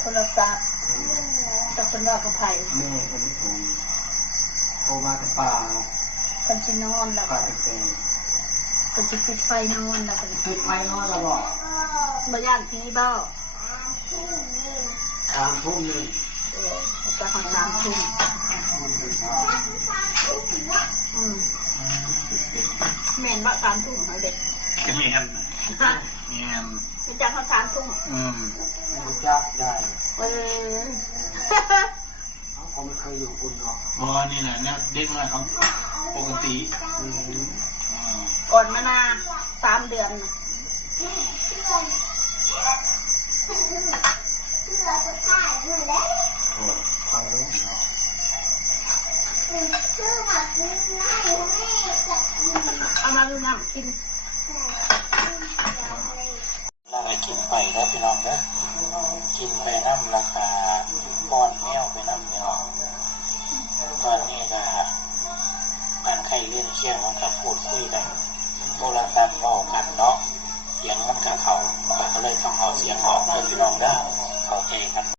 โทรศัพท์จากคนว่าเขาไผ่ แม่คนที่ถูกโทรมาแต่ป่า คนชินอนแล้ว ป่าเป็น คนชิปิดไฟนอนแล้วคน ปิดไฟนอนแล้วบอก มาย่านที่บ้า 3 ทุ่ม จะขอ3 ทุ่มแม่นว่า3 ทุ่มเขาเด็ก ก็มีอันมีอัน จะจัดเขา3 ทุ่ม ไม่รู้จักได้ เขาไม่เคยอยู่คุณเนาะ บอนี่แหละเนี่ยเด็กน้อยเขาปกติ ก่อนมานา3 เดือนฟังรู้เนาะ เอามาดูน้ำกิน เราไปกินไปแล้วพี่น้องเด้อกินไปน้ำราคาป้อนแมวไปน้ำพี่น้องตอนนี้ก็การไข้เลื่อนเคียงมันกับพูดคุยกันโทรศัพท์เอากันเนาะเสียงมันกับเขาก็เลยต้องเอาเสียงออกเพื่อพี่น้องเด้อเข้าใจกัน